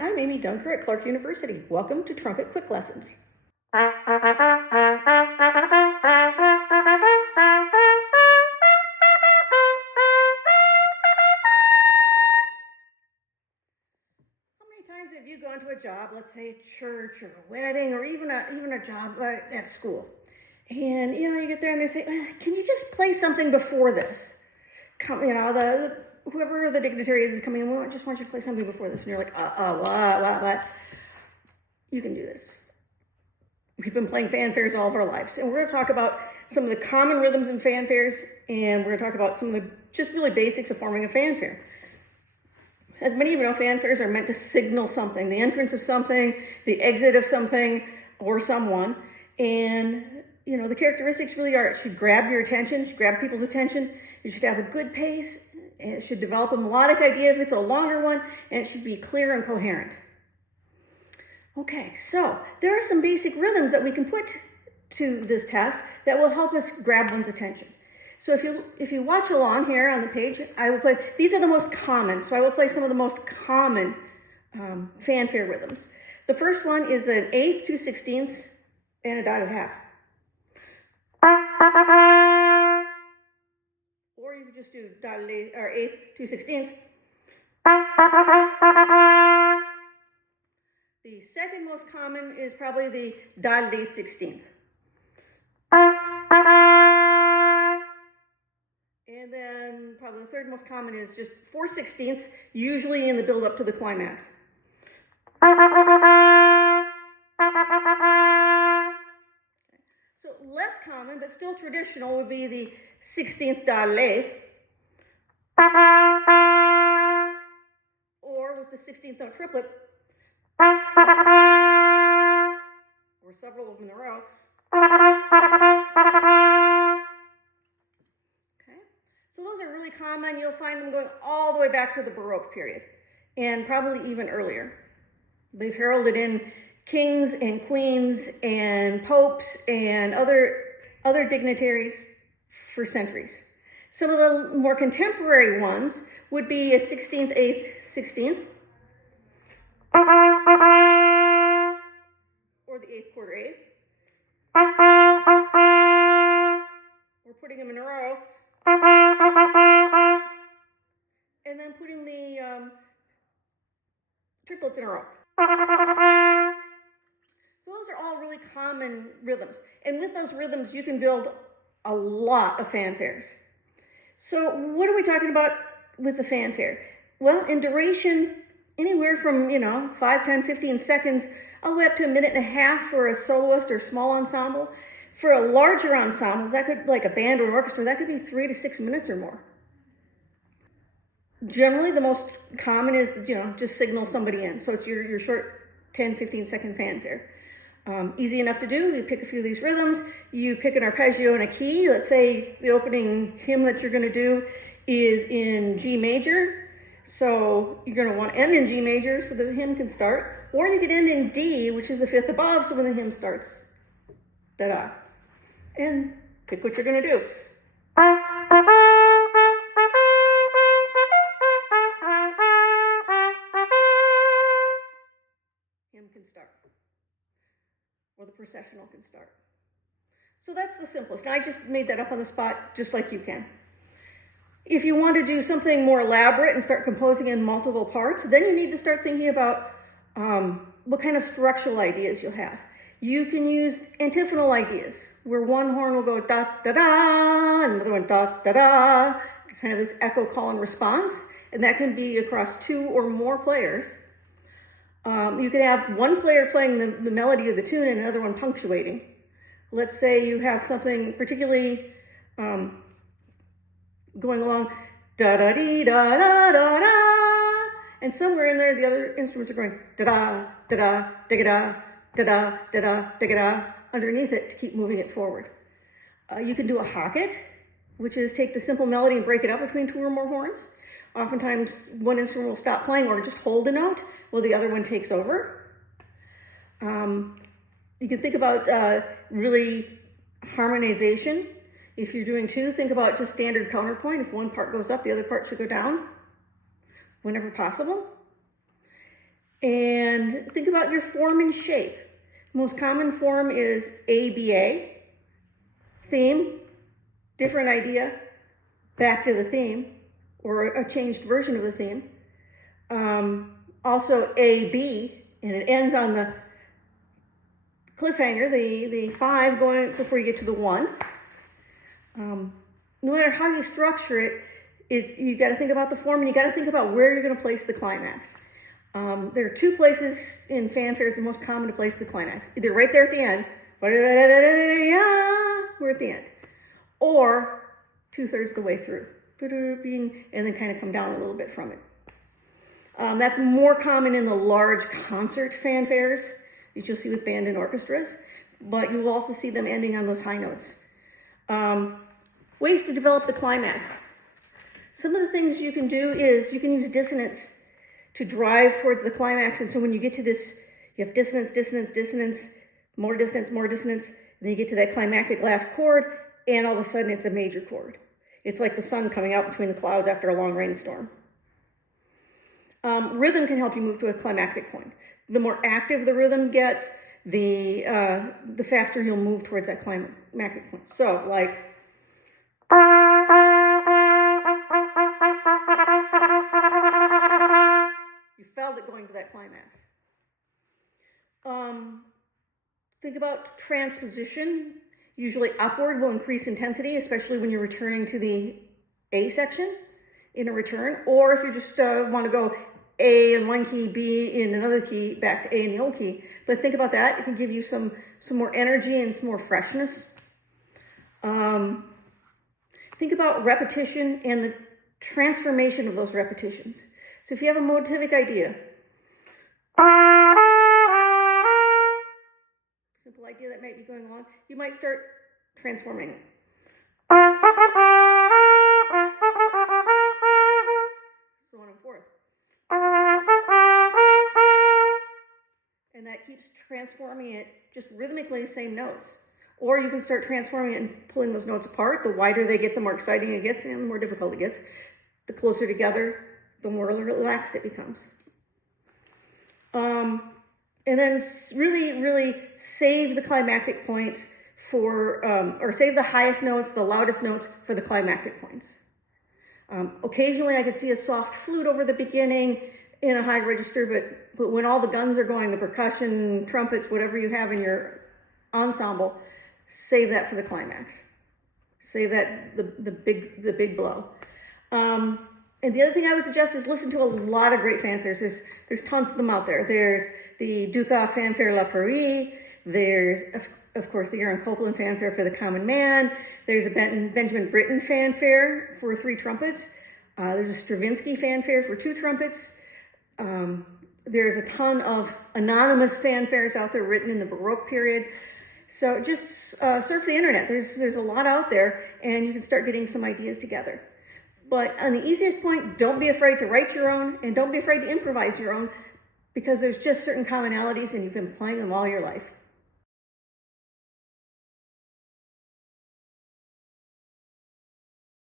I'm Amy Dunker at Clarke University. Welcome to Trumpet Quick Lessons. How many times have you gone to a job, let's say church or a wedding or even a job at school? And you get there and they say, can you just play something before this? Whoever the dignitary is coming in, we just want you to play something before this. And you're like, what? You can do this. We've been playing fanfares all of our lives. And we're going to talk about some of the common rhythms in fanfares. And we're going to talk about some of the just really basics of forming a fanfare. As many of you know, fanfares are meant to signal something, the entrance of something, the exit of something or someone. And the characteristics really are, it should grab your attention, it should grab people's attention, it should have a good pace, and it should develop a melodic idea if it's a longer one, and it should be clear and coherent. Okay, so there are some basic rhythms that we can put to this test that will help us grab one's attention. So if you watch along here on the page, I will play, these are the most common, so I will play some of the most common fanfare rhythms. The first one is an eighth, 2/16, and a dotted half. Or you could just do dotted eighth, or eighth, 2/16. The second most common is probably the dotted eighth 16th. And then probably the third most common is just 4/16, usually in the build up to the climax. So less common, but still traditional, would be the 16th dotted eighth. Or with the 16th note triplet, or several of them in a row. Okay, so those are really common. You'll find them going all the way back to the Baroque period, and probably even earlier. They've heralded in kings and queens and popes and other dignitaries for centuries. Some of the more contemporary ones would be a 16th, 8th, 16th, or the 8th quarter 8th. We're putting them in a row, and then putting the triplets in a row. So those are all really common rhythms. And with those rhythms, you can build a lot of fanfares. So what are we talking about with the fanfare? Well, in duration, anywhere from, 5, 10, 15 seconds, all the way up to a minute and a half for a soloist or small ensemble. For a larger ensembles, that could, like a band or an orchestra, that could be 3 to 6 minutes or more. Generally, the most common is, just signal somebody in. So it's your short 10, 15 second fanfare. Easy enough to do. You pick a few of these rhythms. You pick an arpeggio and a key. Let's say the opening hymn that you're going to do is in G major. So you're going to want to end in G major so the hymn can start. Or you could end in D, which is the fifth above, so when the hymn starts. Da-da. And pick what you're going to do. Hymn can start. Or the processional can start. So that's the simplest. I just made that up on the spot, just like you can. If you want to do something more elaborate and start composing in multiple parts, then you need to start thinking about what kind of structural ideas you'll have. You can use antiphonal ideas, where one horn will go da-da-da, and another one da-da-da, kind of this echo call and response, and that can be across 2 or more players. You could have one player playing the melody of the tune and another one punctuating. Let's say you have something particularly going along da-da-dee-da-da-da-da, and somewhere in there the other instruments are going da-da, da-da, digga-da, da-da, da-da, digga-da, underneath it to keep moving it forward. You can do a hocket, which is take the simple melody and break it up between 2 or more horns. Oftentimes, one instrument will stop playing or just hold a note while the other one takes over. You can think about really harmonization. If you're doing 2, think about just standard counterpoint. If one part goes up, the other part should go down whenever possible. And think about your form and shape. The most common form is ABA, theme, different idea, back to the theme, or a changed version of the theme. Also AB, and it ends on the cliffhanger, the 5 going before you get to the 1. No matter how you structure it, you got to think about the form, and you got to think about where you're going to place the climax. There are 2 places in fanfares the most common to place the climax. Either right there at the end, we're at the end, or 2/3 the way through, and then kind of come down a little bit from it. That's more common in the large concert fanfares that you'll see with band and orchestras, but you will also see them ending on those high notes. Ways to develop the climax. Some of the things you can do is you can use dissonance to drive towards the climax, and so when you get to this, you have dissonance, dissonance, dissonance, more dissonance, more dissonance, and then you get to that climactic last chord, and all of a sudden it's a major chord. It's like the sun coming out between the clouds after a long rainstorm. Rhythm can help you move to a climactic point. The more active the rhythm gets, the faster you'll move towards that climactic point. So, like, you felt it going to that climax. Think about transposition. Usually upward will increase intensity, especially when you're returning to the A section in a return, or if you just want to go A in one key, B in another key, back to A in the old key. But think about that. It can give you some more energy and some more freshness. Think about repetition and the transformation of those repetitions. So if you have a motivic idea, simple idea that might be going along, you might start transforming it. So on and forth. And that keeps transforming it just rhythmically, same notes. Or you can start transforming it and pulling those notes apart. The wider they get, the more exciting it gets, and the more difficult it gets. The closer together, the more relaxed it becomes. And then really, really save the climactic points for, or save the highest notes, the loudest notes for the climactic points. Occasionally I could see a soft flute over the beginning in a high register, but when all the guns are going, the percussion, trumpets, whatever you have in your ensemble, save that for the climax. Save that, the big blow. And the other thing I would suggest is listen to a lot of great fanfares. There's tons of them out there. There's the Dukas Fanfare La Paris. There's, of course, the Aaron Copland Fanfare for the Common Man. There's a Benjamin Britten Fanfare for 3 trumpets. There's a Stravinsky Fanfare for 2 trumpets. There's a ton of anonymous fanfares out there written in the Baroque period. So just surf the internet. There's a lot out there, and you can start getting some ideas together. But on the easiest point, don't be afraid to write your own, and don't be afraid to improvise your own, because there's just certain commonalities, and you've been playing them all your life.